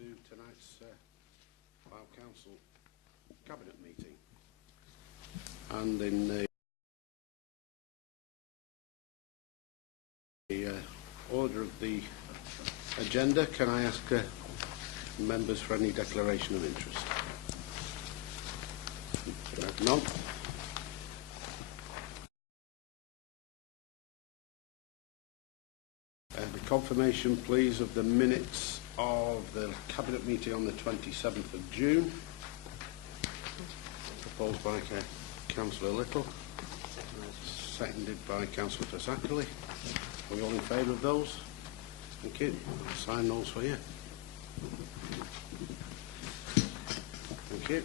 to tonight's Fylde Council Cabinet meeting. And in the order of the agenda, can I ask members for any declaration of interest? None. The confirmation, please, of the minutes of the Cabinet meeting on the 27th of June, proposed by Councillor Little, seconded by Councillor Fasackley. Are we all in favour of those? Thank you. I'll sign those for you. Thank you.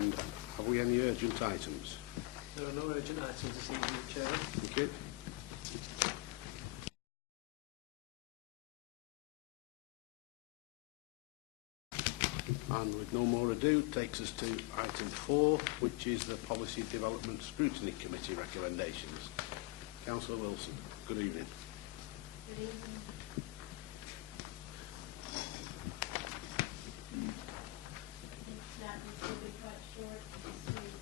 And have we any urgent items? There are no urgent items this evening, Chair. Thank you. And with no more ado, takes us to item 4, which is the Policy Development Scrutiny Committee recommendations. Councillor Wilson, good evening. Good evening. That will be quite short this week.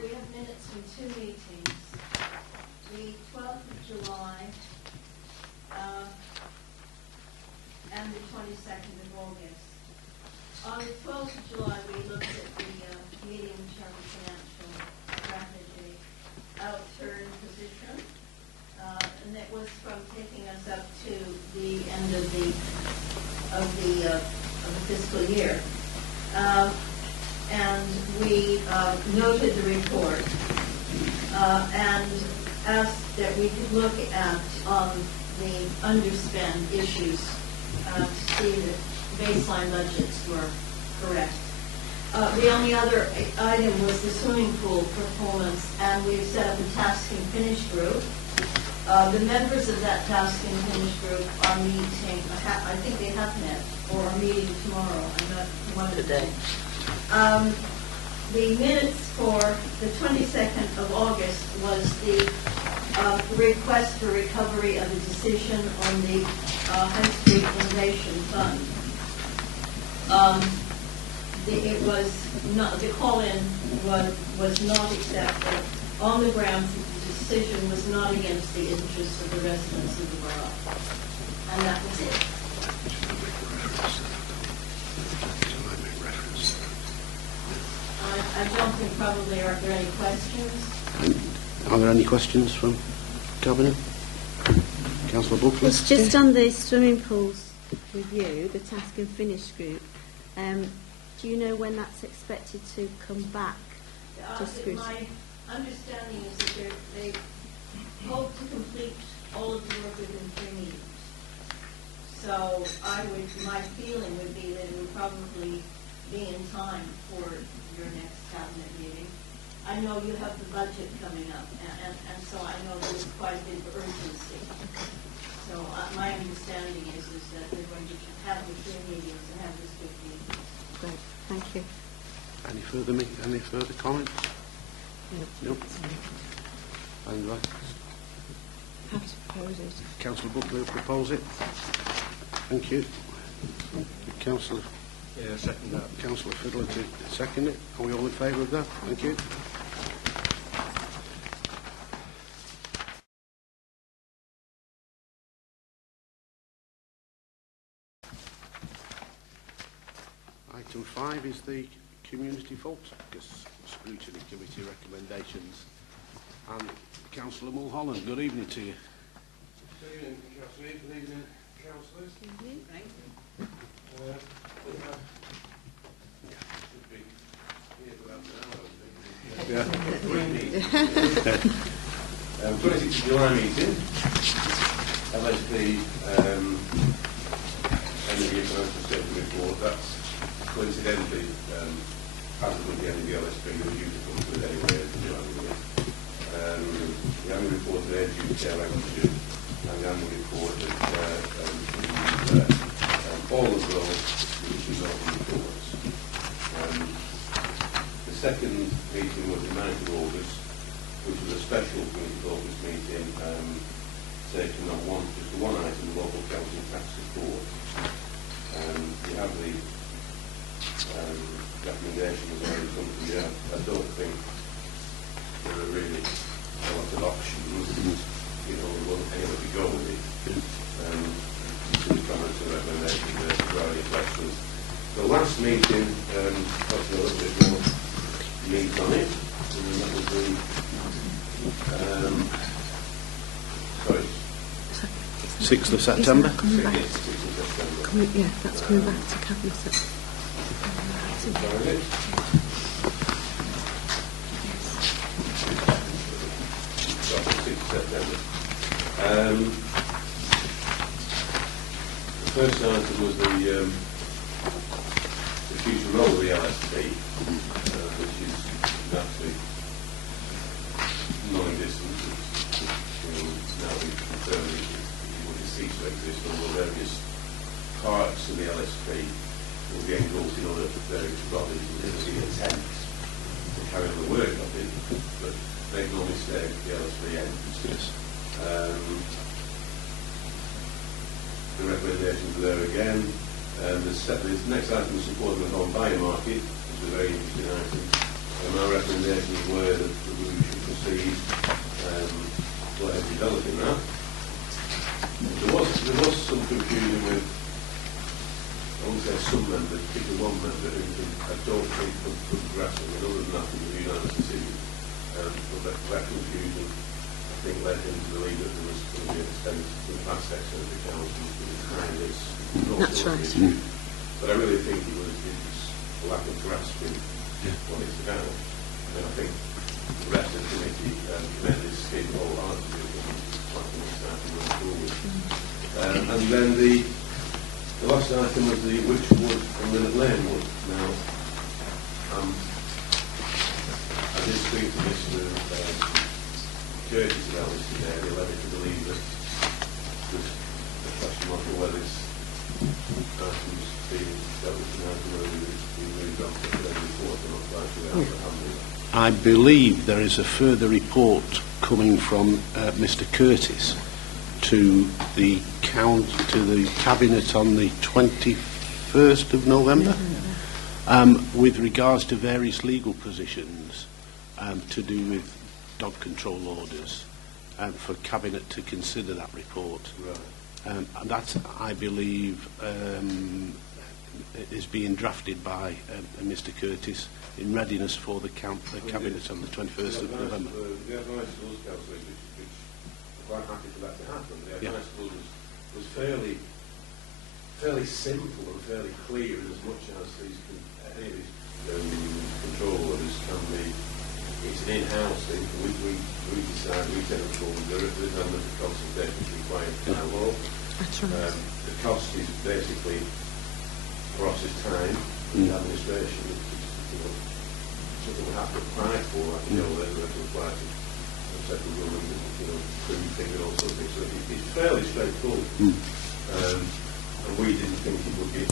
We have minutes from 2 meetings. The 12th of July and the 22nd of August. On the 12th of July, we looked at the medium-term financial strategy outturn position, and that was from taking us up to the end of the fiscal year. And we noted the report and asked that we could look at the underspend issues to see that baseline budgets were correct. The only other item was the swimming pool performance, and we've set up a task and finish group. The members of that task and finish group are meeting, I think they have met, or are meeting tomorrow. I'm not one today. The minutes for the 22nd of August was the request for recovery of a decision on the High Street Innovation Fund. It was not, the call-in was not accepted on the grounds that the decision was not against the interests of the residents of the borough. And that was it. I don't think probably are there any questions. Are there any questions from Cabinet? Councillor Buckley? It's just on the swimming pools review, the task and finish group. Do you know when that's expected to come back to scrutiny? My understanding is that they hope to complete all of the work within 3 meetings. So my feeling would be that it would probably be in time for your next cabinet meeting. I know you have the budget coming up, and so I know there's quite a bit of urgency. So my understanding is that they're going to have the 3 meetings and have this big meeting. Great, thank you. Any further comments? Nope. And Have to propose it. Councillor Buckley will propose it. Thank you. Councillor. Yeah, second that. Councillor Fiddler to second it. Are we all in favour of that? Thank you. Item 5 is the Community Focus Scrutiny Committee recommendations. And Councillor Mulholland, good evening to you. Good evening, Councillor. Good evening, Councillors. Thank you. We have, should be here for about an hour, Yeah. 26th of July meeting, allegedly end of year financial statement report. That's coincidentally as with the end of the OSP, we were due to come to it anyway at the July year. The annual report today is due to Chair Lancashire, and the annual report that all of those which is open reports. The second meeting was the 9th of August, which was a special committee focus meeting, taking on just the one item, the local council tax support. You have the recommendations there in front of you. I don't think there are really a lot of options. You know, we won't anybody go with it. Some comments and recommendations there to draw your questions. The last meeting got a little bit more meat on it, and that was the sorry. 6th of September. Coming back. 6th of September. Yeah, that's coming back to cabinet. Sorry. September. The first item was the future role of the LSP, which is actually non-existent. Now we've confirmed it would cease to exist, although various parts of the LSP will be engulfed in other various bodies and there will be attempts to carry on the work of it, but make no mistake, the LSP ends. Yes. The recommendations are there again. The next item was support of the home buyer market, which is a very interesting item. My recommendations were that we should proceed developing that. There was some confusion with, I won't say some members, particularly one member who I don't think could grasp it. Other than that, it was a unanimous decision. But that confusion, I think, led him to believe that there was going to be extent to the past section of the council to define this. That's right. But I really think it was a lack of grasping what it's about. And I think the rest of the committee made this scheme wholeheartedly and started going forward. And then the last item was the Witchwood and Linnet Lane wood. Now, I did speak to Mr. Curtis about this today. They led me to believe that there's a question mark of whether this item's being dealt with tonight and whether it's being moved on to the report or not quite sure how to handle that. I believe there is a further report coming from Mr. Curtis to the Cabinet on the 21st of November with regards to various legal positions to do with dog control orders for Cabinet to consider that report. Right. And that, I believe, is being drafted by Mr. Curtis in readiness for the Cabinet on the 21st of November. The advice to us, Councillor, which I'm quite happy for that to happen. The advice to us was fairly simple and fairly clear in as much as any of these control orders can be. It's an in-house thing. We decide, we take control. There is an element of consultation required by law. That's right. The cost is basically process time and administration. Something we have to apply for, like, you know, whether we have to apply to settle government, you know, things and all sorts of things. So it's fairly straightforward. And we didn't think it would be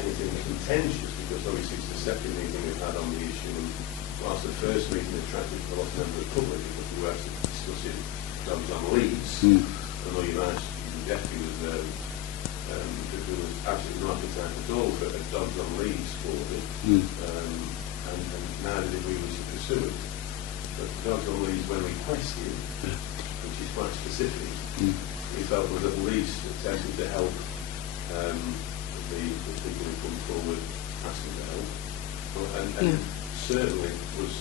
anything contentious because obviously it's the second meeting we've had on the issue. And whilst the first meeting attracted a lot of members of the public because we were actually discussing dogs on leads, I know you've asked, the deputy was there was absolutely no appetite at all for a dogs on leads for it, and neither did we wish to pursue it. But dogs on leads, when requested, which is quite specific, we felt was at least attempting to help the people who come forward asking for help, and certainly was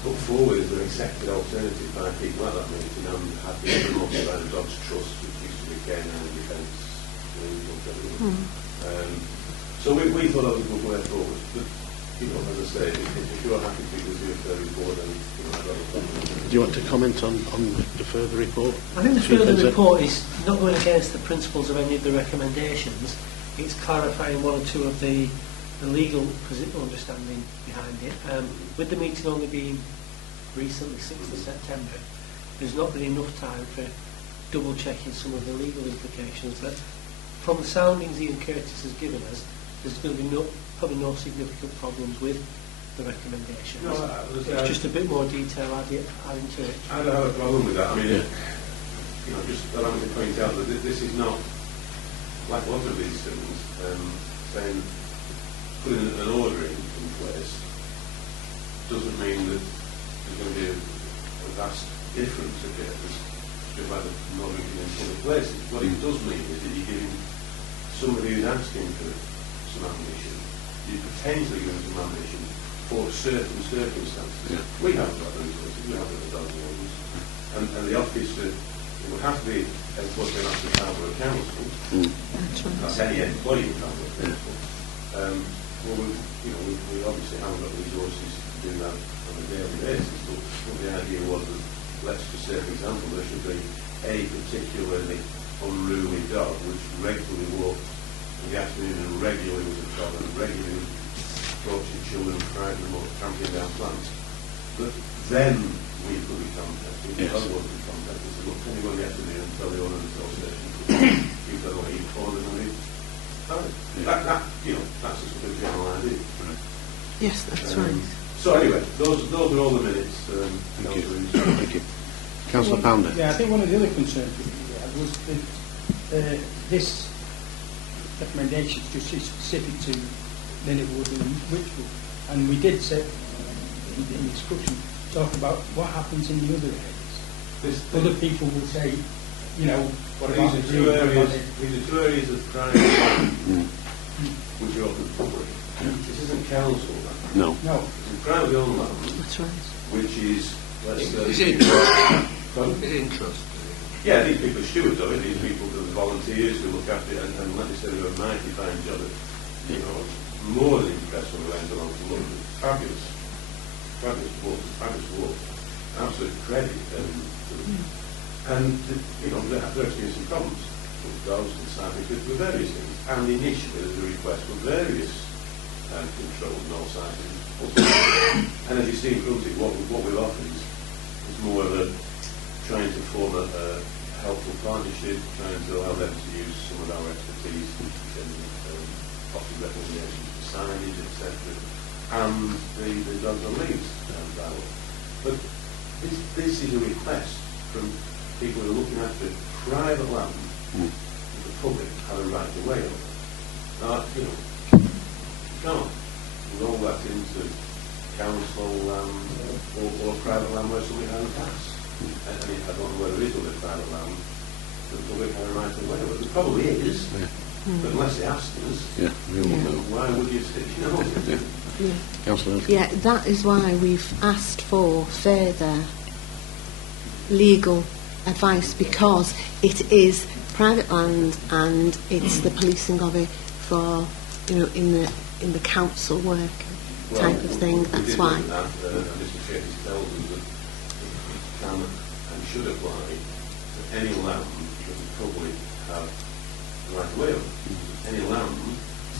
put forward as an accepted alternative by people at that meeting and had been promoted by the Dogs Trust, which used to be Canine Defence. So we thought that was a good way forward. But, you know, as I say, if you're happy to do a further report, then I'd rather comment. Do you want to comment on the further report? I think the further report is not going against the principles of any of the recommendations. It's clarifying one or two of the legal understanding behind it. With the meeting only being recently, 6th of September, there's not been enough time for double checking some of the legal implications that, from the soundings Ian Curtis has given us, there's going to be probably no significant problems with the recommendations. No, It's just a bit more detail added to it. I don't have a problem with that. I mean, just allow me to point out that this is not, like a lot of these things, saying putting an order in place doesn't mean that there's going to be a vast difference occurs, just like the not drinking in public places. What it does mean is that you're giving somebody who's asking for some ammunition, you're potentially giving some ammunition for certain circumstances. Yeah. We haven't got those places, we haven't got those ones. And the officer, it would have to be enforced by the town or a council. That's any employee in town or a council. Well, we obviously haven't got the resources to do that on a daily basis, but the idea was that, let's just say, for example, there should be a particularly unruly dog which regularly walked in the afternoon and regularly was a dog and regularly approaching children, frightened them or trampling down plants. But then we could be contacted, the dog would be contacted, and say, look, can you go in the afternoon and tell the owner of the toll station you've got away, you've fallen and leave? That's the sort of general idea. Right. Yes, that's right. So anyway, those are all the minutes. Thank you. Thank you. Councillor Pounder. Yeah, I think one of the other concerns we had was that this recommendation is just specific to Linnetwood and Wychwood. And we did say in the discussion, talk about what happens in the other areas. Other people will say, what about These are two areas of private land which are open to the public. This isn't council land. No. No. It's privately owned land, That's right. which is, let's say... Is it interest? Yeah, these people are stewards of it. These people are volunteers who look after it, and like you said, do a mighty fine job. More than impressed when we went along to London. Fabulous walk. Absolute credit to them. And they're experiencing some problems with dogs and cycling with various things. And initially there's a request for various controls and all cycling. And as you see in front of you, what we've offered is more of a trying to form a helpful partnership, trying to allow them to use some of our expertise in offering recommendations for signage, etc. And the dogs on leaves dialogue. But this is a request from people who are looking after private land that the public have a right to way over. Now, you can't roll that into council land or private land where somebody has a pass. I don't know whether there is other private land that the public have a right to way over. There probably is, but unless they ask us, we all know. why would you stick your nose in? Councillor. Yeah, that is why we've asked for further legal advice, because it is private land and it's the policing of it for, in the council work type of thing. That's why. Mr. Curtis tells us that it can and should apply to any land that the public have the right to way over. Any land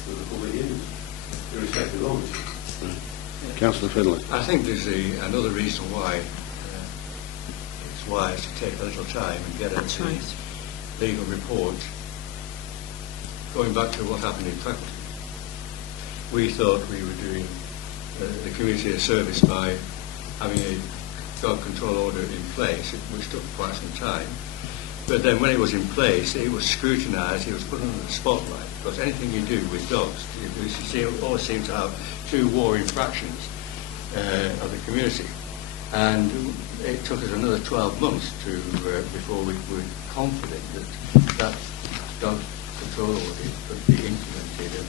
that the public use, irrespective of ownership. Councillor Findlay. I think there's another reason why it's wise to take a little time and get That's a right. legal report. Going back to what happened in Faculty, we thought we were doing the community a service by having a dog control order in place, which took quite some time. But then when it was in place, it was scrutinised, it was put under the spotlight, because anything you do with dogs, you always seem to have two warring fractions of the community. And it took us another 12 months before we were confident that dog control order could be implemented, and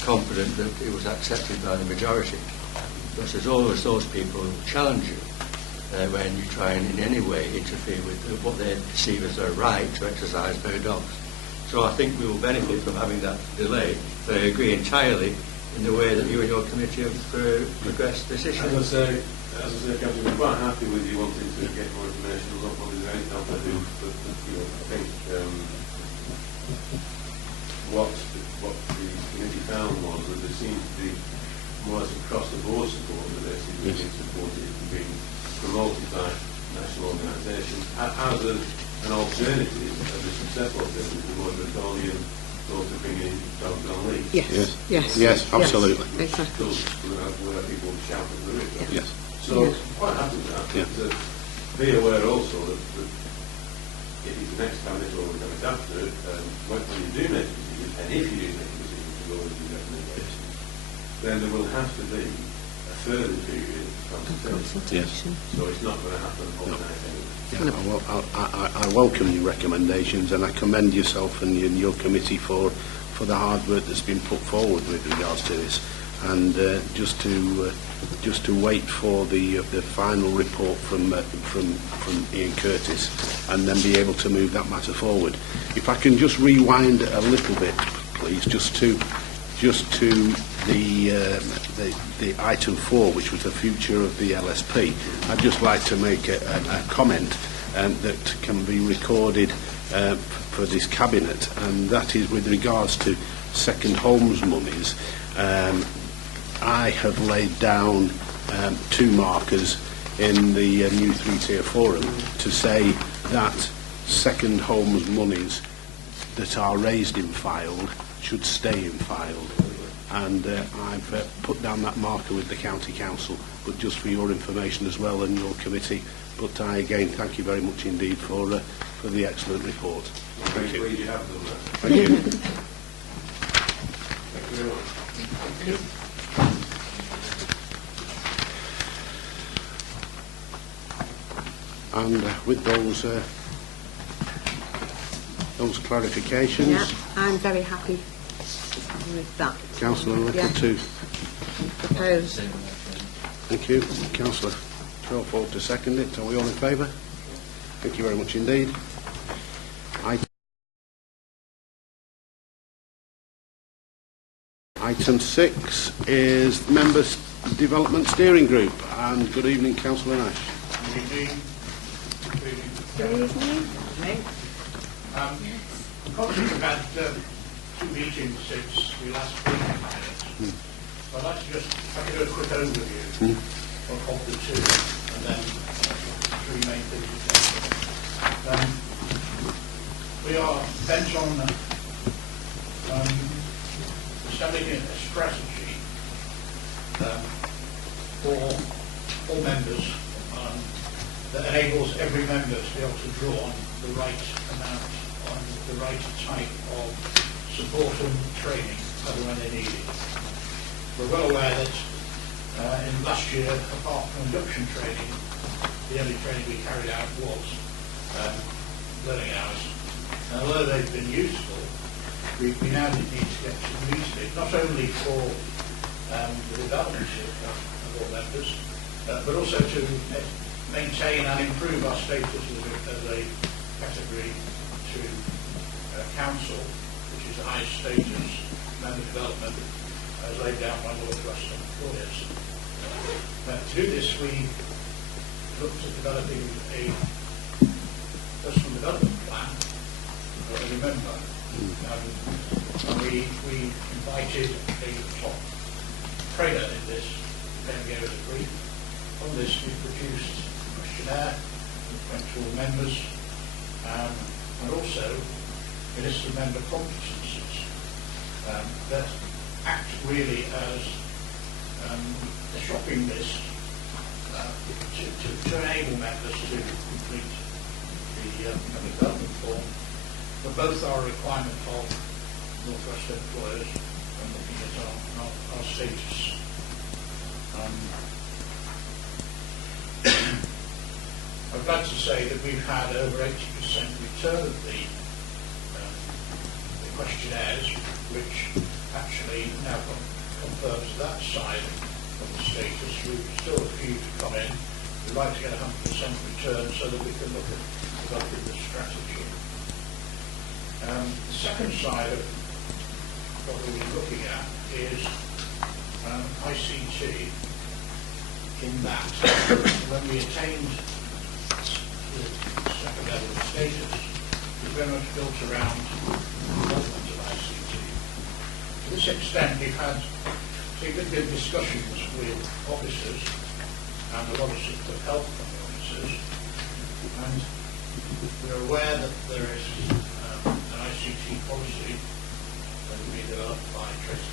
confident that it was accepted by the majority. Because there's always those people who challenge you when you try and in any way interfere with what they perceive as their right to exercise their dogs. So I think we will benefit from having that delay, but I agree entirely in the way that you and your committee have progressed this issue. As I say, Captain, we're quite happy with you wanting to get more information. I'm not wanting to do anything else I do, but I think what the committee found was that there seemed to be more or less across the board support for this. It was being supported and being promoted by national organisations as an alternative, as a successful alternative to more draconian sort of bringing dogs on leash. Yes. Yes. Yes, absolutely. Exactly. We'll have people shout at the roof. Yes. So, Yeah. quite happy with that. Yeah. But, be aware also that if it's the next cabinet or the cabinet after, when you do make a decision, and if you do make a decision to go with the recommendations, then there will have to be a further period of consultation. So it's not going to happen overnight anyway. Yeah, I welcome your recommendations, and I commend yourself and your committee for the hard work that's been put forward with regards to this. And just to wait for the final report from Ian Curtis, and then be able to move that matter forward. If I can just rewind a little bit, please, just to the item 4, which was the future of the LSP. I'd just like to make a comment that can be recorded for this cabinet, and that is with regards to second homes monies. I have laid down 2 markers in the new 3-tier forum to say that second homes monies that are raised in Fylde should stay in Fylde. And I've put down that marker with the County Council, but just for your information as well and your committee. But I again thank you very much indeed for the excellent report. Thank you. Pleased you have done that. Thank you. Thank you very much. Thank you. And with those clarifications, Yeah, I'm very happy with that. Councillor Little Yeah. too. Propose. Thank you. Councillor Crawford to second it. Are we all in favour? Thank you very much indeed. Item 6 is Members Development Steering Group. And good evening, Councillor Nash. Good evening. Good evening. Obviously, we've had 2 meetings since we last spoke in minutes. I'd like to just do a quick overview of the 2, and then 3 main things. We are bent on establishing a strategy for all members that enables every member to be able to draw on the right amount, on the right type of support and training as and when they need it. We're well aware that in last year, apart from induction training, the only training we carried out was learning hours. And although they've been useful, we now need to get some use of it, not only for the development of all members, but also to maintain and improve our status as a category 2 council, which is the highest status member development as laid down by Lord Western employers. To do this, we looked at developing a personal development plan for every member. And we invited a top trainer in this, who then gave us a brief. On this, we produced a questionnaire that went to all members, and also a list of member competencies that act really as a shopping list to enable members to complete the development form for both our requirement of North West employers and looking at our status. I'm glad to say that we've had over 80% return of the questionnaires, which actually now confirms that side of the status. We've still a few to come in. We'd like to get 100% return so that we can look at developing the strategy. The second side of what we'll be looking at is ICT, in that when we attained the second level of status, it was very much built around development of ICT. To this extent, we've had significant discussions with officers and a lot of help from the officers, and we're aware that there is an ICT policy that will be developed by Tracy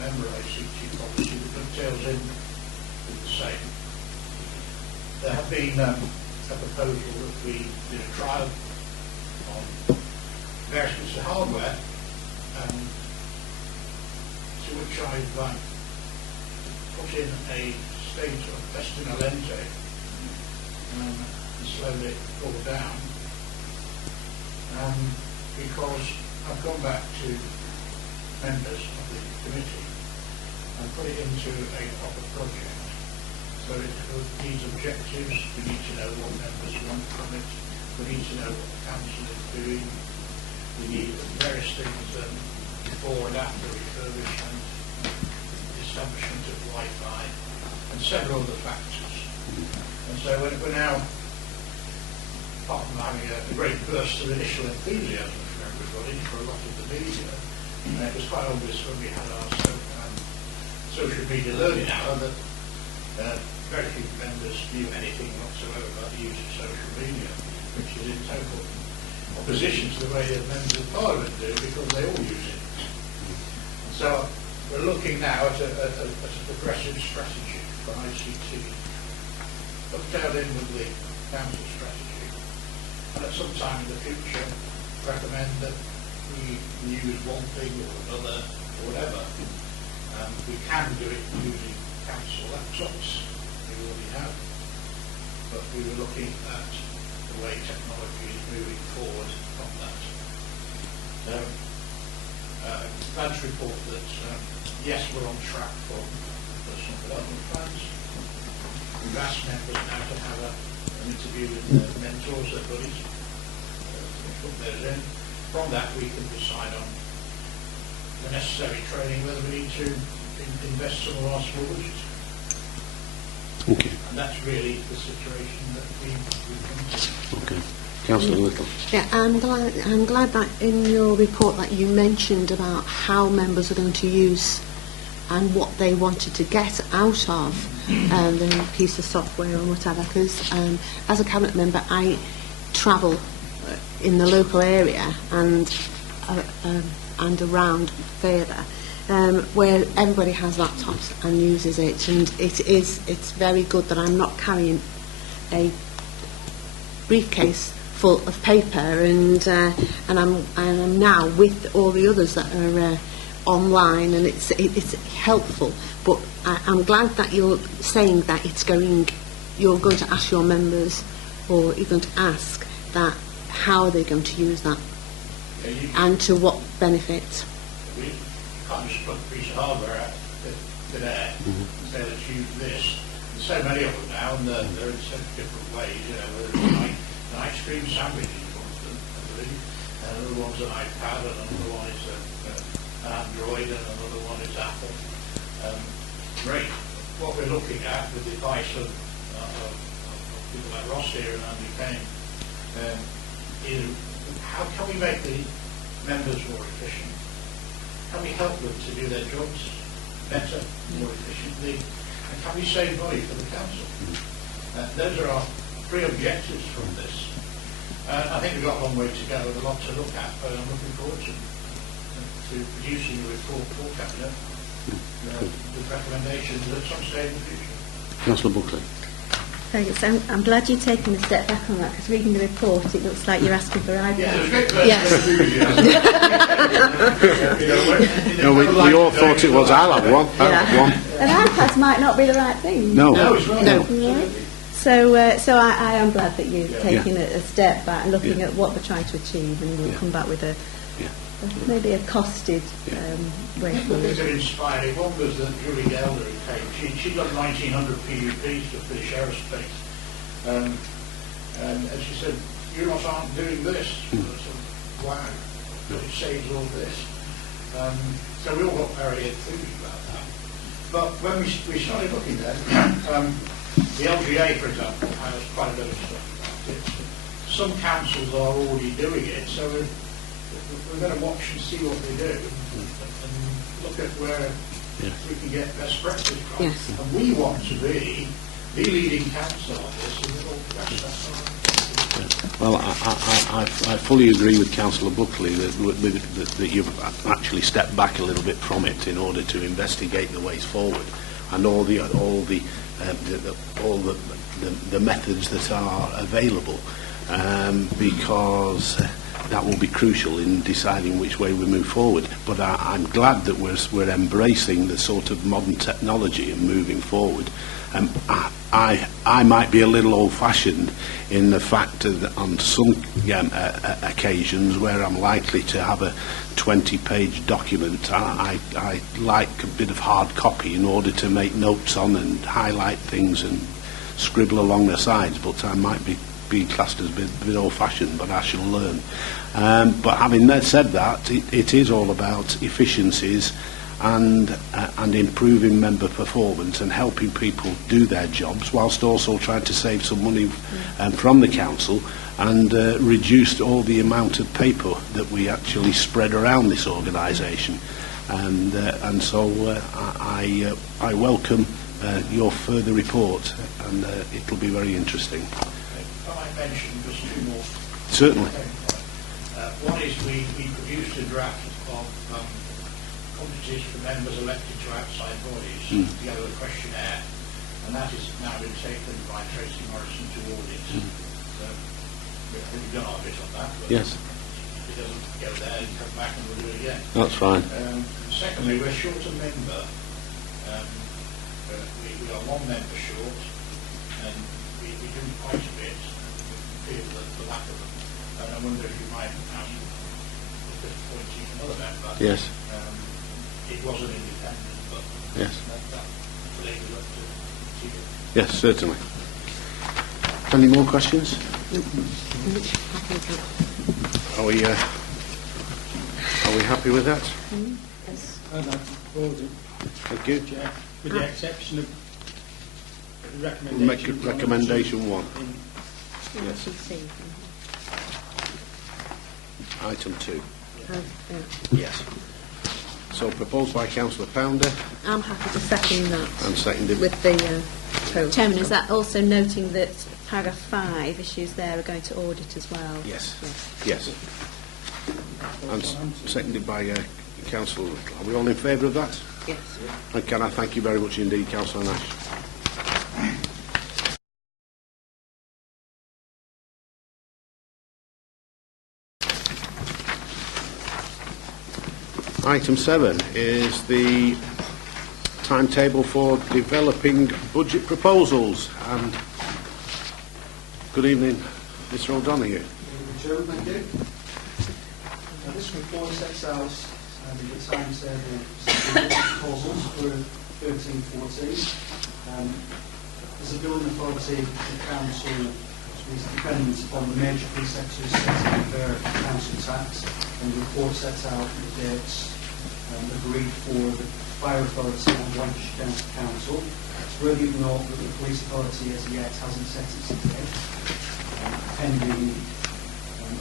member ICT policy that dovetails in with the same. There have been a proposal that we did a trial on various bits of hardware, to which I've put in a state of Festina Lente and slowly pull down, because I've gone back to members of the committee and put it into a proper project. So it needs objectives, we need to know what members want from it, we need to know what the council is doing, we need various things before and after refurbishment, establishment of Wi-Fi, and several other factors. And so we're now, apart from having a great burst of initial enthusiasm from everybody, for a lot of the media, it was quite obvious when we had our social media learning hour that very few members knew anything whatsoever about the use of social media, which is in total opposition to the way that members of Parliament do, because they all use it. And so we're looking now at a progressive strategy for ICT, dovetailed in with the council strategy, and at some time in the future recommend that we use one thing or another or whatever. We can do it using council laptops, we already have, but we were looking at the way technology is moving forward from that. Glad to report that yes, we're on track for personal development plans. We've asked members now to have an interview with their mentors, their buddies, put those in. From that we can decide on the necessary training, whether we need to invest some of our small budget. Okay. And that's really the situation that we come to. Okay. Councillor Little. Yeah, I'm glad that in your report that you mentioned about how members are going to use and what they wanted to get out of the piece of software or whatever, because as a cabinet member I travel in the local area and around further, where everybody has laptops and uses it, and it's very good that I'm not carrying a briefcase full of paper, and I'm now with all the others that are online, and it's helpful. But I'm glad that you're saying that you're going to ask your members, or you're going to ask that how are they going to use that, and to what benefit. We can't just put a piece of hardware out there and say let's use this. There's so many of them now, and they're in so different ways. You know, whether it's an ice cream sandwich is one of them, I believe, and another one's an iPad, and another one is an Android, and another one is Apple. Great. What we're looking at, with the advice of people like Ross here and Andy Kane, is how can we make the members more efficient? Can we help them to do their jobs better, more efficiently? And can we save money for the council? Those are our three objectives from this. I think we've got a long way to go and a lot to look at, but I'm looking forward to producing a report for Cabinet with recommendations at some stage in the future. Councillor Buckley. Thanks. I'm glad you're taking a step back on that, because reading the report it looks like you're asking for iPads. No, we all thought it was. I'll have one. And iPads might not be the right thing. No. It's not. No. Yeah. So I am glad that you're taking a step back and looking at what we're trying to achieve, and we'll come back with maybe a costed way forward. Things that inspired. One was that Julie Gelder who came. She got 1,900 PUPs to finish aerospace, and she said, "You lot aren't doing this." I said, "Wow, it saves all this." So we all got very enthused about that. But when we started looking at the LGA, for example, has quite a bit of stuff about it. Some councils are already doing it, so we're going to watch and see what they do and look at where we can get best practice from. Yes. And we want to be the leading council on this, and we'll press that on. Well, I fully agree with Councillor Buckley that you've actually stepped back a little bit from it in order to investigate the ways forward and all the methods that are available, because that will be crucial in deciding which way we move forward. But I'm glad that we're embracing the sort of modern technology and moving forward. I might be a little old-fashioned in the fact that on some occasions where I'm likely to have a 20-page document, I like a bit of hard copy in order to make notes on and highlight things and scribble along the sides. But I might be classed as a bit old-fashioned, but I shall learn. But having said that, it is all about efficiencies and improving member performance and helping people do their jobs, whilst also trying to save some money from the council and reduce all the amount of paper that we actually spread around this organisation. And so I welcome your further report, and it'll be very interesting. Can I mention just two more? Certainly. One is we produced a draft of competencies for members elected to outside bodies, together with a questionnaire, and that has now been taken by Tracy Morrison to audit. So we've done our bit on that. But yes. If it doesn't go there, you come back and we'll do it again. That's fine. Secondly, we're short a member. We are one member short, and we do quite a bit. We feel that the lack of them. And I wonder if you might ask if this appointing another member. Yes. It wasn't independent, but yes. That leaves up to you. Yes, certainly. Any more questions? Are we happy with that? Yes. I'd like to propose it, Thank you. Chair, with the exception of the recommendation. Recommendation 1. Yes. Item 2. Yeah. Yes. So proposed by Councillor Pounder I'm happy to second that. and seconded. With the code. Chairman, is that also noting that paragraph 5 issues there are going to audit as well? Yes. Yes. And seconded by Councillor Little. Are we all in favour of that? Yes. And can I thank you very much indeed, Councillor Nash. Item 7 is the timetable for developing budget proposals. And good evening, Mr. O'Donoghue. Chairman, thank you. This report sets out the timetable proposals for 13-14. As a building authority, the council is dependent upon the major fee sectors setting their council tax, and the report sets out the dates agreed for the fire authority and Lancashire County Council. It's worthy of note that the police authority as yet hasn't set its date, pending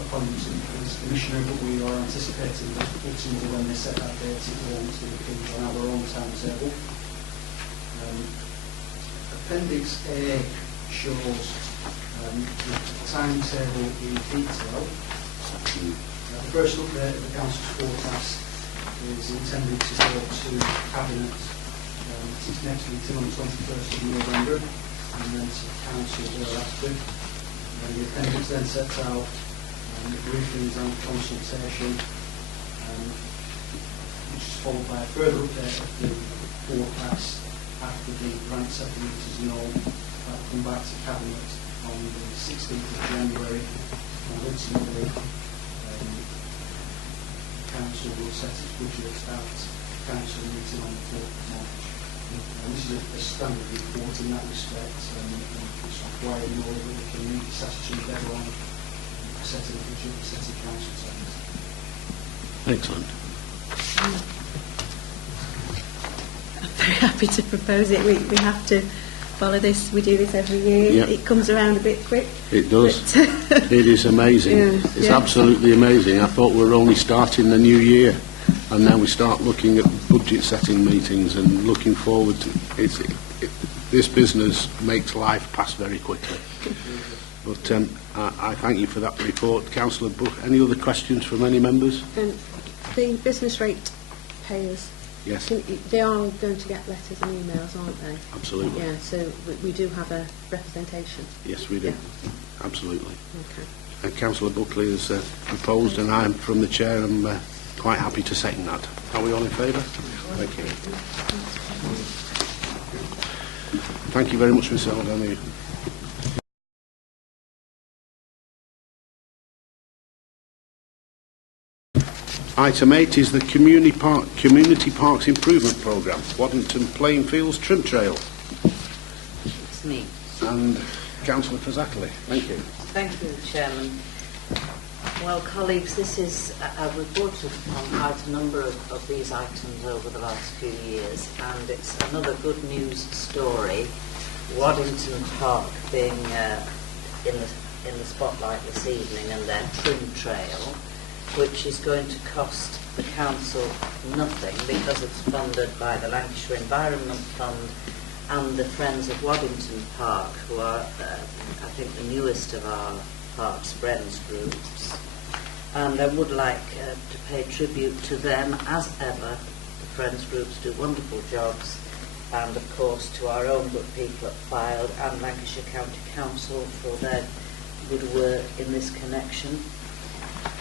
appointments of the police commissioner, but we are anticipating that ultimately when they set that date it won't be on our own timetable. Appendix A shows the timetable in detail. The first update of the council's forecast is intended to go to Cabinet next meeting on the 21st of November, and then to Council thereafter. And the appendix then sets out briefings and consultation, which is followed by a further update of the forecast after the grant settlement is known. That will come back to Cabinet on the 16th of January, and ultimately Council will set its budget at Council meeting on the 4th of March. And this is a standard report in that respect, and it's required in order that we can meet the statutory deadline for setting a budget and setting Council tax. Excellent. I'm very happy to propose it. We have to follow this. We do this every year. Yep. It comes around a bit quick. It does. It is amazing. Yeah, It's yeah. absolutely amazing. I thought we were only starting the new year, and now we start looking at budget setting meetings and looking forward to this business makes life pass very quickly. But I thank you for that report. Councillor Bush, any other questions from any members? The business rate payers, Yes, they are going to get letters and emails, aren't they? absolutely. Yeah, so we do have a representation. Yes, we do. Yeah. Absolutely. Okay. And Councillor Buckley has proposed, and I'm from the chair. I'm quite happy to second that. Are we all in favour? Thank you. Thank you very much, Mr. O'Donoghue. Item 8 is the Community Parks Improvement Programme, Waddington Plainfields Trim Trail. It's me. And Councillor Fazackley. Thank you. Thank you, Chairman. Well, colleagues, this is, I've reported on quite a number of these items over the last few years, and it's another good news story. Waddington Park being in the spotlight this evening, and their trim trail, which is going to cost the council nothing because it's funded by the Lancashire Environment Fund and the Friends of Waddington Park, who are, I think, the newest of our Parks Friends groups. And I would like to pay tribute to them, as ever. The Friends groups do wonderful jobs, and of course to our own good people at Fylde and Lancashire County Council for their good work in this connection.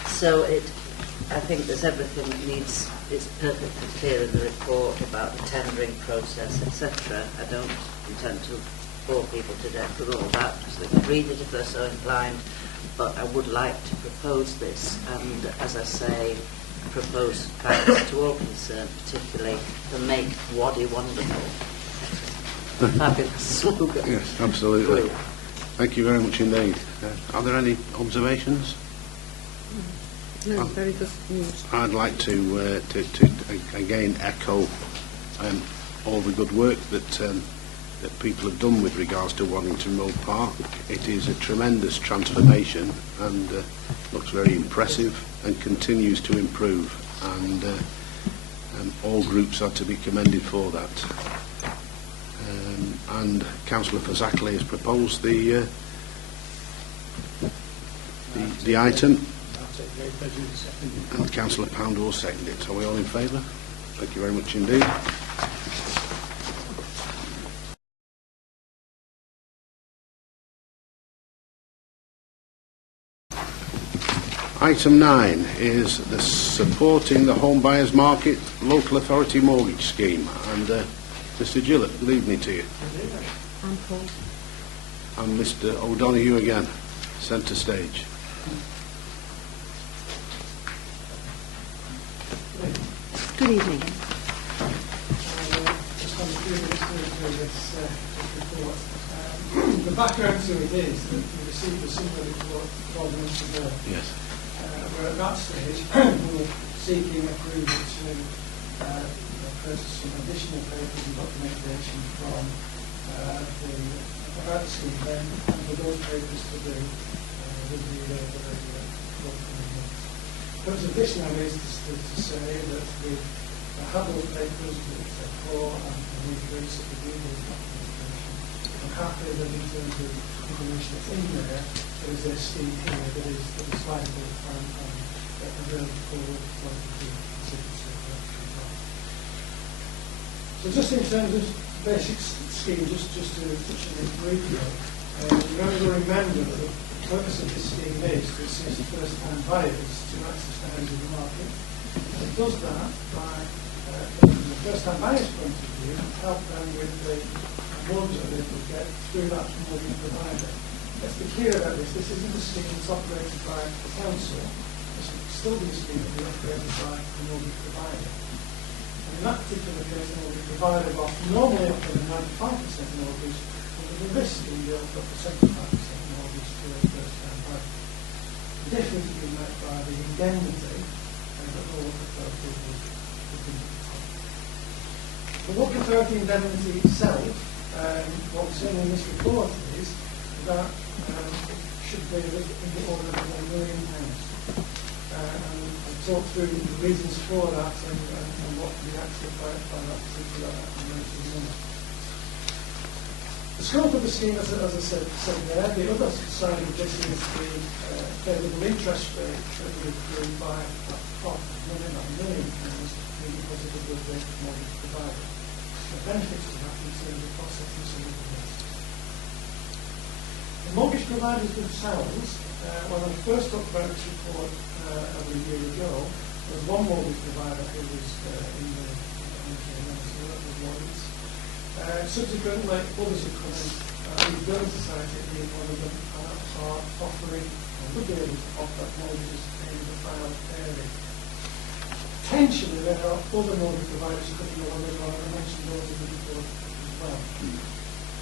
So I think there's everything that needs, it's perfectly clear in the report about the tendering process, etc. I don't intend to bore people to death with all that, because they can read it if they're so inclined, but I would like to propose this, and as I say, propose thanks to all concerned, particularly the Make Waddy Wonderful. Fabulous slogan. Yes, absolutely. Thank you very much indeed. Are there any observations? No, very good news. I'd like to again echo all the good work that people have done with regards to Waddington Road Park. It is a tremendous transformation and looks very impressive and continues to improve, and all groups are to be commended for that. And Councillor Fazackley has proposed the item. And Councillor Pound will second it. Are we all in favour? Thank you very much indeed. Item 9 is the supporting the home buyers market local authority mortgage scheme. And Mr. Gillett, good evening to you. And Paul. And Mr. O'Donoghue again, centre stage. Good evening. Just on the few minutes to this report. The background to it is that we received a similar report 12 months ago. Yes. Where at that stage we were seeking approval to purchase some additional papers and documentation from about the scheme then, and for those papers to do review over the forthcoming months. But additional is to say that we have those papers with Paul and we've reviewed those documentation. I'm happy that in terms of information that's in there is a scheme here that is viable and a really forward for the consider. So just in terms of basic scheme, just to touch on it briefly, you remember that the purpose of this scheme is to assist first-time buyers to access the housing market. And it does that by, from the first-time buyers' point of view, help them with the mortgage that they will get through that mortgage provider. Let's be clear about this. This isn't a scheme that's operated by the council. This will still be a scheme that will be operated by the mortgage provider. And in that particular case, the mortgage provider will normally offer a 95% mortgage, but with the risk in the offer for 75% mortgage to a first-time buyer. The difference will be met by the indemnity that the local authority will be top. The local authority indemnity itself, what we're saying in this report is that should be in the order of £1 million. And I've talked through the reasons for that and what we actually by that particular amount of money. The scope of the scheme, as I said there, the other side of this is the favourable interest rate that we agreed by £5 million being deposited with the mortgage provider. The benefits of that in terms of processing some of the risk. The mortgage providers themselves, when I first talked about this report over a year ago, there was one mortgage provider who was in the Lloyds. Subsequently, others have come in. The Building Society being one of them are offering, or would be able to offer mortgages in the Fylde area. Potentially, there are other mortgage providers coming along as well, and I mentioned those in the report as well.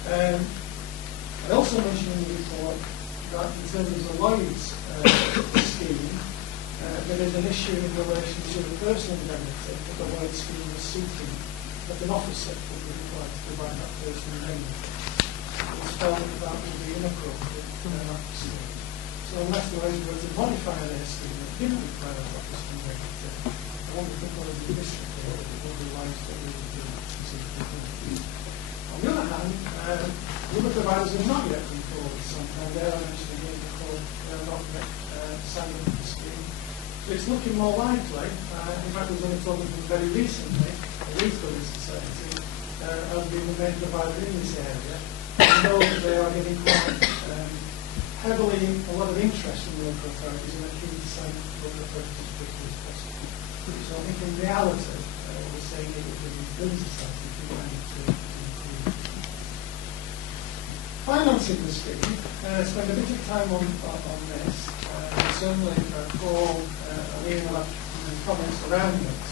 I also mentioned in the report that in terms of the Lloyds scheme, there is an issue in relation to the personal indemnity that the Lloyds scheme is seeking, that an officer would be required to provide that personal indemnity. It's felt that that would be inappropriate in that scheme. So unless the Lloyds were to modify their scheme that didn't require that officer indemnity, I wonder if it was in this report that it would be wise that we would do consider. On the other hand, other providers have not yet come forward sometime. They are mentioning here before they are not yet signed up to the scheme. So it's looking more likely, in fact there's only told them very recently, the Building Society has been the main provider in this area. I know that they are getting quite heavily a lot of interest from local authorities and are keen to sign local authorities as quickly as possible. So I think in reality, what we're saying is that the Building Society is trying to improve. Financing the scheme, spend a bit of time on this. Certainly Paul and Ian will have comments around this.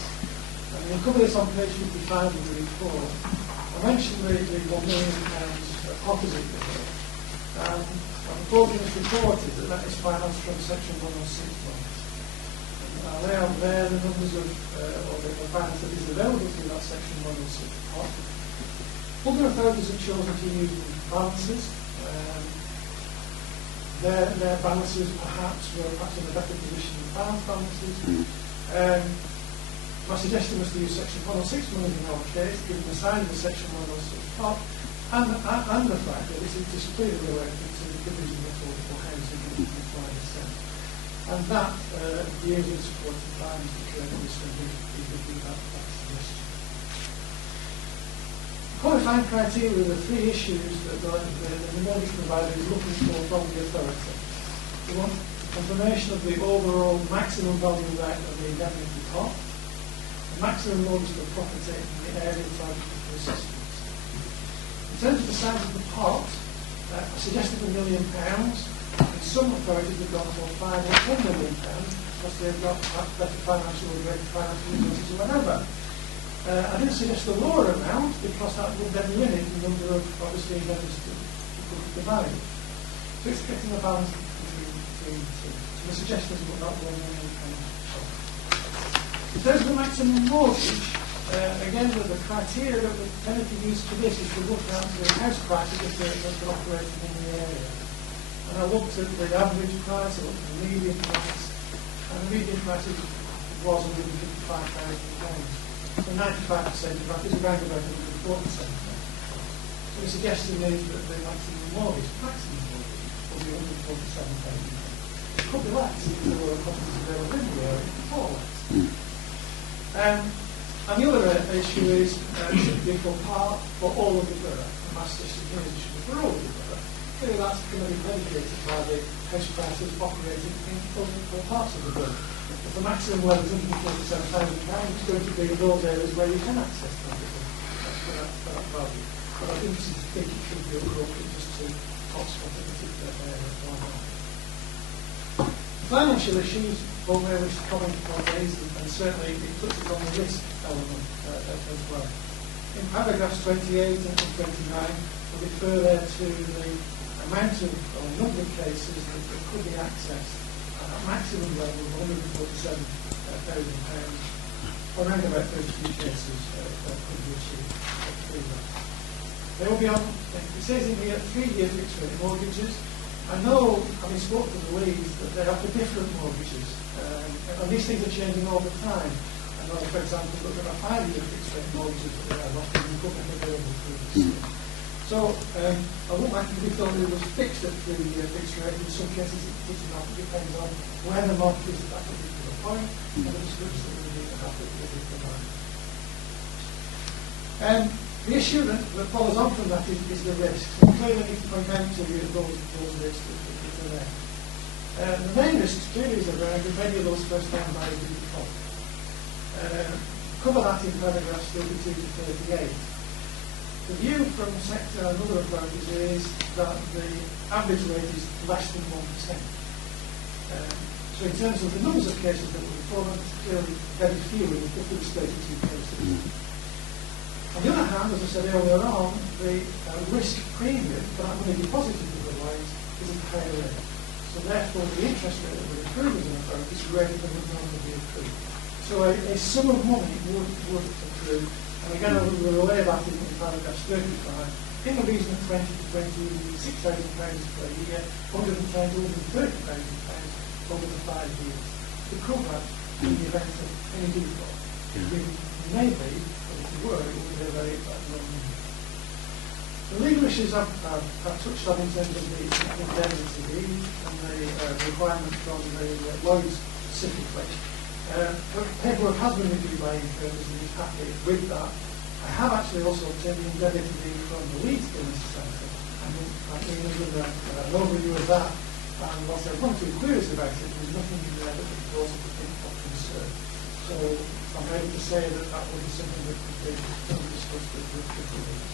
And we'll cover this on page 55 of the report. I mentioned the £1 million opposite the bill. I'm reporting this report is that is financed from section 106 funds. They are there, the numbers of, or the finance that is available through that section 106 pot. Other authorities have chosen to use balances. Their balances perhaps were perhaps in a better position than Fylde's balances. My suggestion was to use section 106 money in our case, given the size of the section 106 pot, and the fact that this is just clearly related to the provision of affordable housing and employment centre. And that views and supported by Mr. Curtis when he did that suggestion. Qualifying criteria are the three issues that the mortgage provider is looking for from the authority. We want confirmation of the overall maximum value right of the indemnity pot, the maximum mortgage for property in the area targeted for assistance. In terms of the size of the pot, I suggested £1 million. In some authorities have gone for £5 or £10 million because they've got better financial or greater financial resources or whatever. I didn't suggest a lower amount because that would then limit the number of obviously indemnities to could be provided. So it's getting a balance between the two. So the suggestion is about £1 million. In terms of the maximum mortgage, again the criteria that we tended to use for this is to look at the house prices that are operating in the area. And I looked at the average price, I looked at the median price, and the median price was £155,000. So 95% of that is around about 140%. So the suggestion is that the maximum mortgage will be £147,000. It could be less if there were properties available in the area before less. And the other issue is should be for part for all of the borough. The master should be for all of the borough. Clearly that's going to be dedicated by the house prices operating in all parts of the borough. If the maximum level is £147,000, it's going to be in those areas where you can access that value. But I think it should be appropriate just to hotspot a particular area or not. Financial issues, Paul may wish to comment on these, and certainly it touches on the risk element as well. In paragraphs 28 and 29, we refer there to the amount of, or number of cases that could be accessed at a maximum level of £147,000, around about 32 cases that could be achieved through that. They will be on, it says in here, 3-year fixed rate mortgages. I know, having spoken to the leads, that they offer different mortgages, and these things are changing all the time. I know, for example, that there are 5-year fixed rate mortgages that they are offering and government available through the scheme. So I wouldn't like to be thought that it was fixed at the fixed rate. In some cases it is not. It depends on where the market is at that particular point and the description that we need to have that we provide. The issue that follows on from that is the risk. So clearly I need to point out to you those risks that are there. The main risks clearly is around many of those first-time buyers do default. Cover that in paragraphs 32 to 38. The view from the sector and other authorities is that the average rate is less than 1%. So in terms of the numbers of cases that were reported, clearly very few in the 32 cases. On the other hand, as I said earlier on, the risk premium for that money deposited with the loans is at a higher rate. So therefore, the interest rate that would accrue as an authority is greater than would normally be accrued. So a sum of money would accrue. And again, I will relay that in paragraph 35. In the region of 20 to 26,000 pounds per year, 110 to 130,000 pounds over the 5 years. To cover in the event of any default. Maybe, but if you were, it would be a very low number. The legal issues I've touched on in terms of the indemnity and the requirement from the Lloyds specifically. Paperwork has been reviewed by insurers and is happy with that. I have actually also obtained the indemnity from the Leeds Business Centre and I'm with an overview of that. And whilst I have one or two queries about it, there's nothing in there that would cause a particular concern. So I'm able to say that that would be something that could be discussed with the Leeds.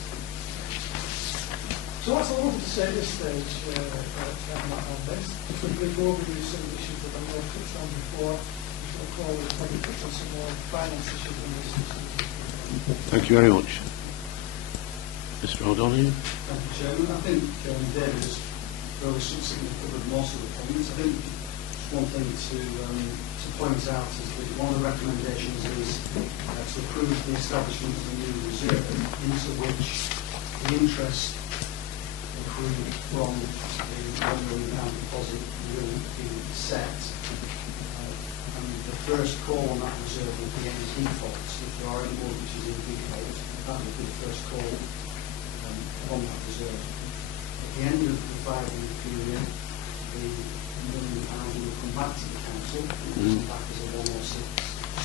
So that's all I wanted to say at this stage on this. Just a brief overview of some of the issues that I may have touched on before. Probably touch on some more finance issues on this. Thank you very much. Mr. O'Donoghue. Thank you, Chairman. I think David has very succinctly covered most of the points. I think just one thing to point out is that one of the recommendations is to approve the establishment of a new reserve into which the interest accrued from the £1 million deposit will be set. The first call on that reserve will be any defaults. If there are any mortgages in default, that will be the first call on that reserve. At the end of the 5-year period, the £1 million will come back to the council, come back as a 106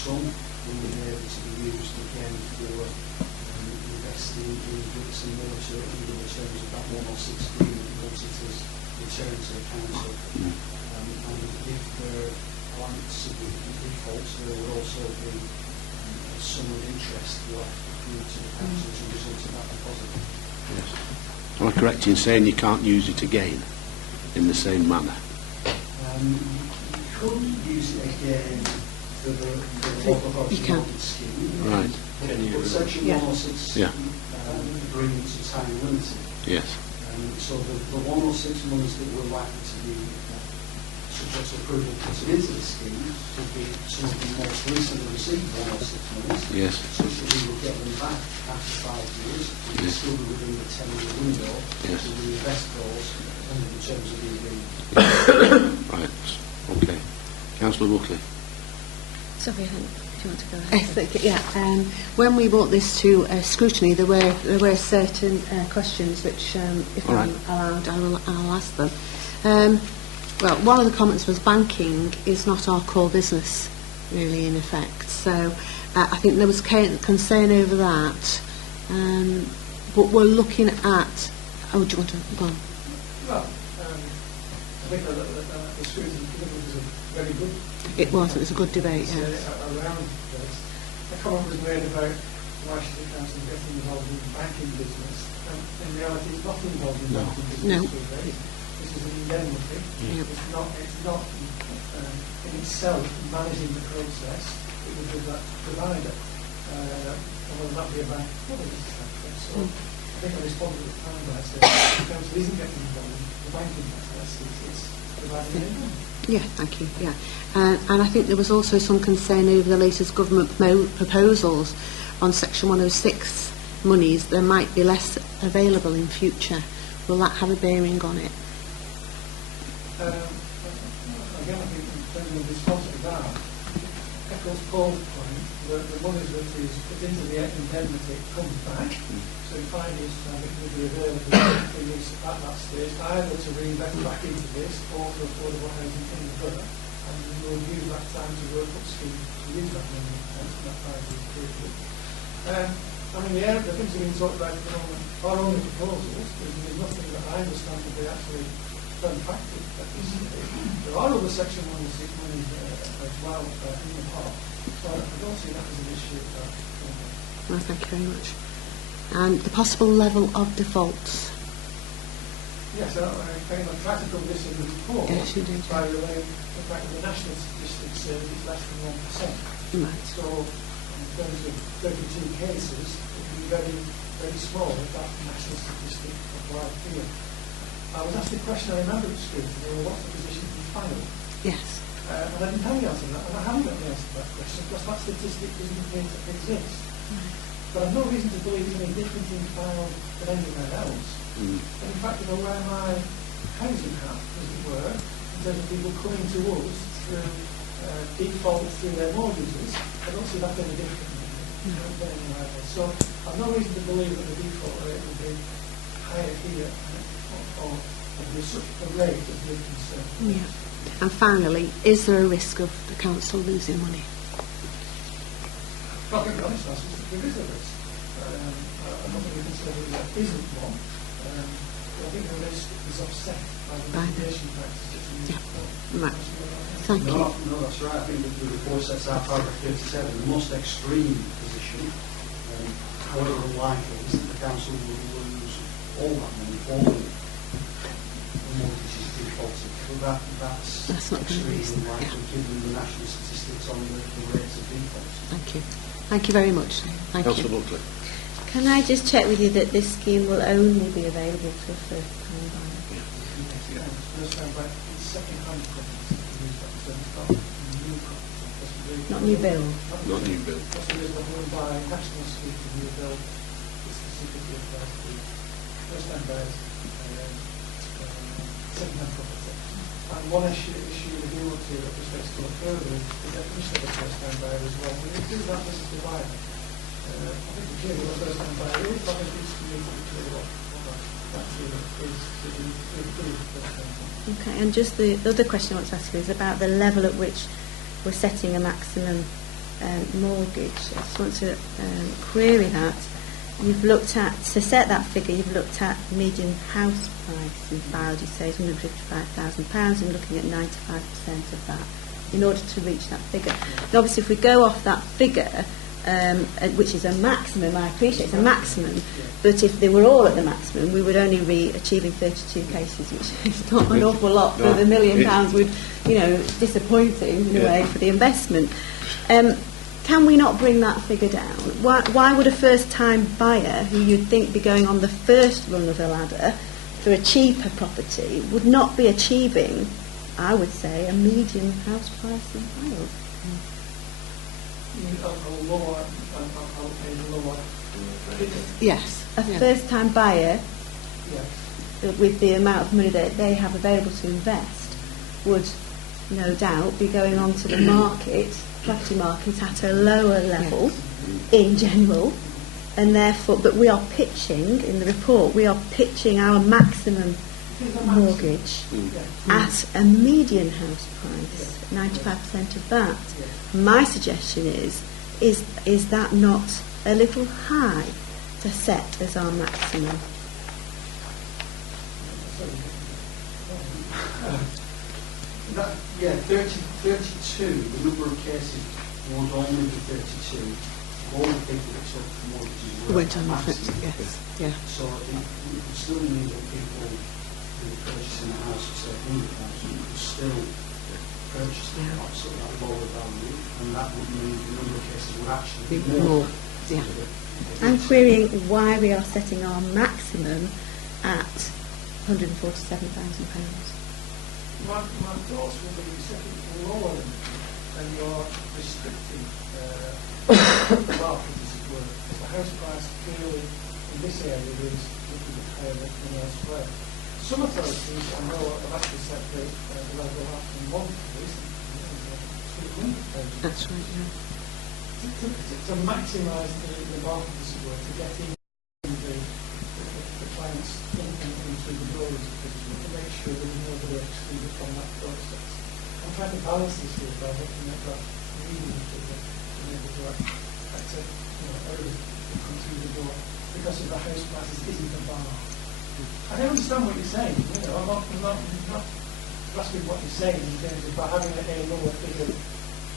sum, and will be able to be used again for investing in bricks and mortar under the terms of that 106 agreement once it is returned to the council. And if there are significant defaults, there will also be a sum of interest left accrued to the council as a result of that deposit. Yes. Am I correct in saying you can't use it again in the same manner? You could use it again for the local authority market scheme. Right. But Section 106 agreements are time limited. Yes. So the 106 monies that were likely to be subject to approval put into the scheme would be some of the most recently received 106 monies, yes, such that we will get them back after 5 years, we will still be within the 10-year window, yes, to reinvest those under the terms of the agreement. Right, okay. Councillor Buckley. Sorry, if you want to go ahead. When we brought this to scrutiny, there were certain questions which, if I'm allowed, I'll ask them. Well, one of the comments was banking is not our core business, really, in effect. So I think there was concern over that. But we're looking at... Oh, do you want to go on? Well, I think the scrutiny was a very good... It was a good debate, yes. Around this. A comment was made about why should the council get involved in the banking business. In reality, it's not involved in banking business. No. This is an indemnity. Yep. It's not in itself managing the process. It would be that provider. Whether that be a bank or a business sector. So I think I responded at the time by saying the council isn't getting involved in the banking process. It's providing an income. Yeah, thank you. Yeah, and I think there was also some concern over the latest government proposals on Section 106 monies. There might be less available in future. Will that have a bearing on it? Again, I think in terms of response to that, echoes Paul's point, the money that is put into the indemnity comes back. So in 5 years' time, it will be available for use at that stage, either to reinvest back into this or for affordable housing in the borough. And we will use that time to work up scheme to use that money in that 5 years period. I mean, the things that are being talked about at the moment are only proposals. There's nothing that I understand to be actually done practice. There are other Section 106 money as well in the park. So I don't see that as an issue. Well, thank you very much. And the possible level of defaults? Yes, I tried to cover this in the report by relating the fact that the National Statistics say that it's less than 1%. Right. So in terms of 32 cases, it would be very, very small if that national statistic applied here. I was asked a question, I remember at scrutiny, what's the position of the file? Yes. And I didn't have the answer to that, and I haven't got the answer to that question because that statistic doesn't appear to exist. But I've no reason to believe it's any different in file than anywhere else. And in fact, where my housing hat, as it were, in terms of people coming to us through default through their mortgages, I don't see that any different than anywhere else. So I've no reason to believe that the default rate will be higher here or there's such a rate of your concern. Yeah. And finally, is there a risk of the council losing money? Well, to be honest, there is a risk. I don't think we can say that there isn't one. I think the risk is offset by the mitigation practices. Yeah. Right. Thank you. No, that's right. I think that the report sets out paragraph 37, the most extreme position, however unlikely, is that the council will lose all that money, all the mortgages defaulted. But that's not extremely unlikely, given the national statistics on the rates of defaults. Thank you. Thank you very much. Thank Councillor you. Buckley. Can I just check with you that this scheme will only be available to a first-time buyer? First-time buyer, second-hand properties. Not new build. Not new build. That's the reason I'm by national scheme for new build. It specifically applies to first-time buyers, second-hand property. And one issue we do want to respect to further is the definition of a first-time buyer as well. When you do that, this is the buyer. I think the clear what a first-time buyer is, but I think it's clear what that is to include first-time buyer. Okay, and just the other question I want to ask you is about the level at which we're setting a maximum mortgage. I just want to query that. You've looked at, to set that figure, you've looked at median house price in Fylde, you say it's £155,000, and looking at 95% of that in order to reach that figure. And obviously, if we go off that figure, which is a maximum, I appreciate it's a maximum, but if they were all at the maximum, we would only be achieving 32 cases, which is not an awful lot for the £1 million would, disappointing in a way for the investment. Can we not bring that figure down? Why would a first-time buyer, who you'd think be going on the first rung of the ladder for a cheaper property, would not be achieving, I would say, a median house price in Wales? Yes. A first-time buyer, with the amount of money that they have available to invest, would no doubt be going on to the property market at a lower level in general, and therefore, but we are pitching, in the report, we are pitching our maximum mortgage at a median house price, 95% of that. My suggestion is that not a little high to set as our maximum? Yeah, 32, the number of cases would only be 32. All the people that took mortgages went on the yes. Yeah. So it would still mean that people who were purchasing a house for, say, 100,000 could still purchase the house at that lower value, and that would mean the number of cases would actually be more. Yeah. I'm querying why we are setting our maximum at £147,000. My thoughts will be setting lower than you're restricting the market, as it were. The house price clearly in this area is a little bit higher than elsewhere. Some authorities, I know, have actually set the level up in one case, That's right, yeah. to maximise the market, as it were, to get in the clients into the doors, to make sure that nobody excluded from that process. I'm trying to balance this here by looking at that reading to be able to accept everybody to come through the door because of the house prices isn't a bar. I don't understand what you're saying. I'm not grasping what you're saying in terms of by having a lower figure,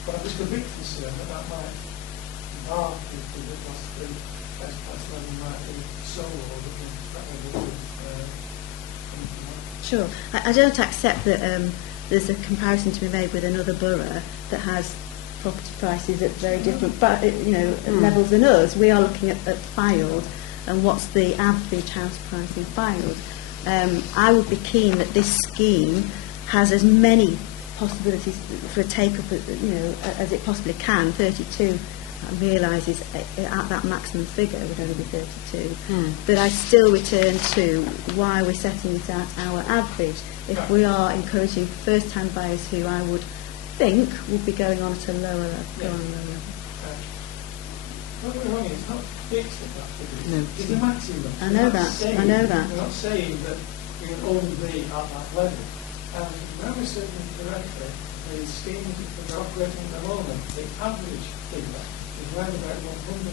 but I'm just a bit concerned that might bar people that was the house price level might be so low that will Sure. I don't accept that there's a comparison to be made with another borough that has property prices at very different levels than us. We are looking at Fylde and what's the average house price in Fylde. I would be keen that this scheme has as many possibilities for a take-up as it possibly can. 32 realises at that maximum figure would only be 32. But I still return to why we're setting it at our average. If we are encouraging first-time buyers who I would think would be going on at a lower level. What we're wrong is it's not fixed at that figure. No. It's a maximum. I know that. We're not saying that we can only be at that level. And when we're certain correctly, the schemes that are operating at the moment, the average figure is around about £100,000.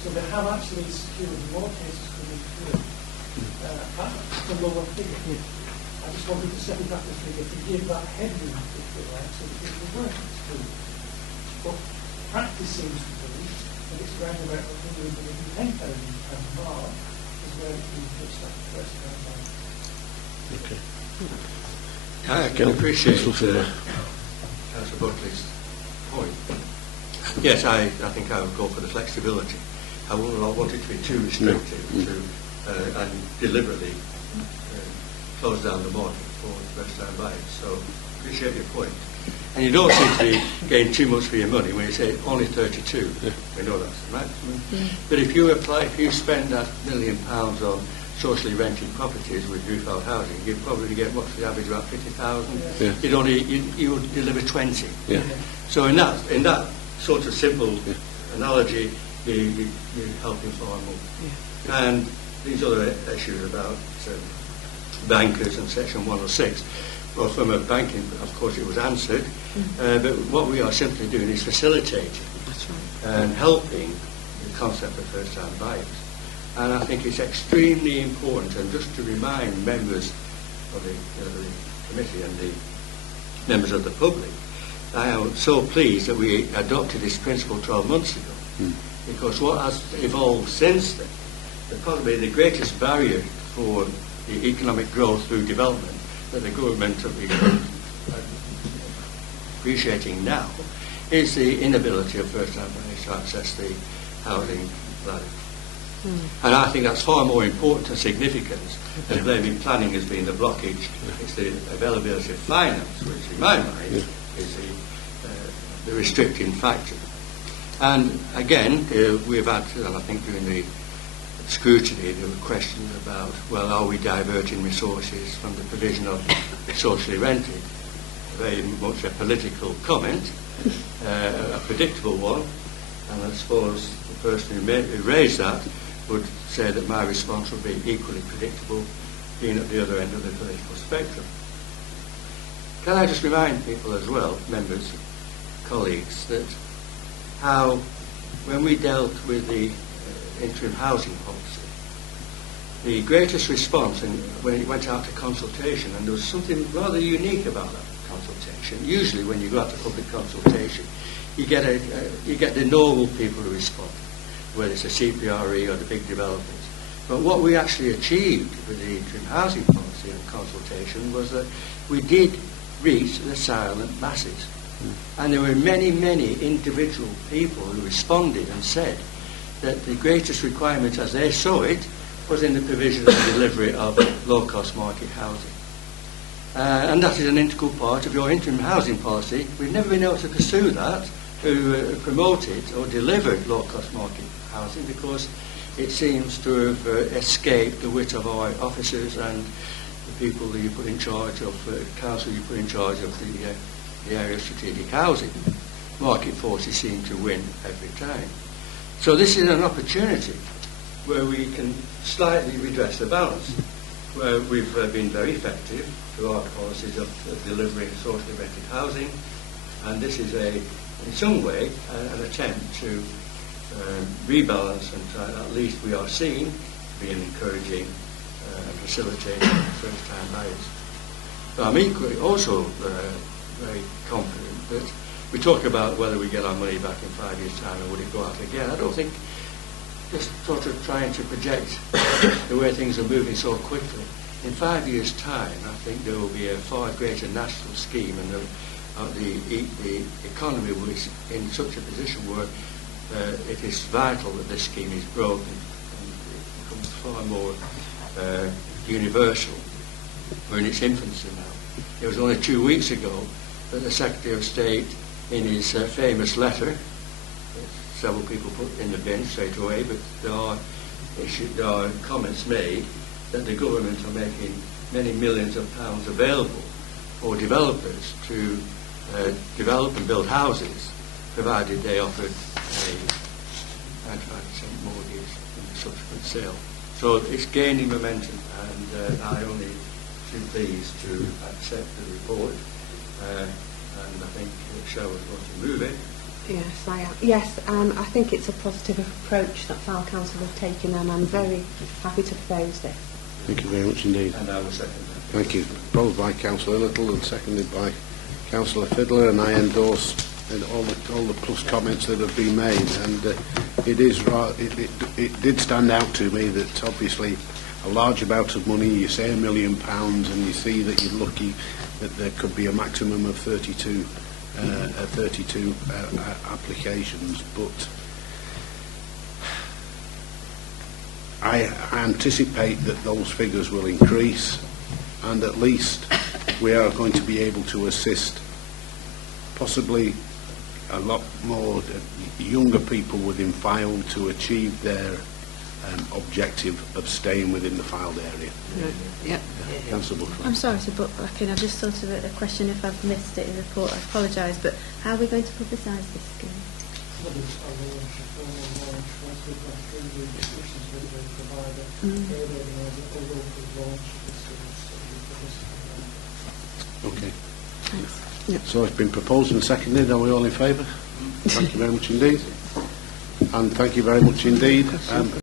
So they have actually secured, in more cases, coming through at a lower figure. I just wanted to set it back the figure to give that headroom, if you like, so that people work it through. But practice seems to be that it's around about £110,000 mark is where it's been pitched at the first time. Okay. I can appreciate Councillor Buckley's point. Yes, I think I would go for the flexibility. I wouldn't want it to be too restrictive and deliberately close down the market for first-time buyers. So appreciate your point. And you don't seem to be getting too much for your money when you say only 32. We know that's the maximum. But if you spend that £1 million on socially rented properties with roof-out housing, you'd probably get what's the average, about 50,000. You would deliver 20. So in that sort of simple analogy, you're helping far more. And these other issues about bankers and Section 106, well, from a banking, of course, it was answered. But what we are simply doing is facilitating and helping the concept of first-time buyers. And I think it's extremely important, and just to remind members of the committee and the members of the public, I am so pleased that we adopted this principle 12 months ago, because what has evolved since then, probably the greatest barrier for the economic growth through development that the government is appreciating now is the inability of first-time buyers to access the housing ladder. And I think that's far more important and significant than blaming planning as being the blockage. It's the availability of finance, which in my mind is the restricting factor. And again, we've had, and I think during the scrutiny, there were questions about, well, are we diverting resources from the provision of socially rented? Very much a political comment, a predictable one, and I suppose the person who raised that would say that my response would be equally predictable, being at the other end of the political spectrum. Can I just remind people as well, members, colleagues, that how when we dealt with the interim housing policy, the greatest response when it went out to consultation, and there was something rather unique about that consultation. Usually when you go out to public consultation, you get the normal people who respond, whether it's a CPRE or the big developers. But what we actually achieved with the interim housing policy and consultation was that we did reach the silent masses. And there were many, many individual people who responded and said that the greatest requirement as they saw it was in the provision and delivery of low-cost market housing. And that is an integral part of your interim housing policy. We've never been able to pursue that, to promote it or deliver low-cost market housing, because it seems to have escaped the wit of our officers and the people that you put in charge of, council you put in charge of the area of strategic housing. market forces seem to win every time. So this is an opportunity where we can slightly redress the balance, where we've been very effective through our policies of delivering socially rented housing, and this is in some way an attempt to rebalance and try, at least we are seeing, being encouraging and facilitating first-time buyers. But I'm equally also very confident that we talk about whether we get our money back in 5 years' time or would it go out again. I don't think just sort of trying to project the way things are moving so quickly. In 5 years' time, I think there will be a far greater national scheme, and the economy will be in such a position where it is vital that this scheme is broken and it becomes far more universal. We're in its infancy now. It was only 2 weeks ago that the Secretary of State, in his famous letter, several people put in the bin straight away, but there are comments made that the government are making many millions of pounds available for developers to develop and build houses, provided they offered a 95% mortgage in the subsequent sale. So it's gaining momentum, and I only too pleased to accept the report, and I think Cheryl's going to move it. Yes, I am. Yes, I think it's a positive approach that Fylde Council have taken, and I'm very happy to propose this. Thank you very much indeed. And I will second that. Thank you. Proposed by Councillor Little and seconded by Councillor Fiddler, and I endorse all the plus comments that have been made. And it did stand out to me that obviously a large amount of money, you say £1 million, and you see that you're lucky that there could be a maximum of 32 applications, but I anticipate that those figures will increase, and at least we are going to be able to assist possibly a lot more younger people within Fylde to achieve their objective of staying within the Fylde area. Yep. Councillor Butler. I'm sorry to butt back in. I've just thought of a question if I've missed it in the report. I apologise, but how are we going to publicise this scheme? Okay. Thanks. Yep. So it's been proposed and seconded. Are we all in favour? Thank you very much indeed. And thank you very much indeed.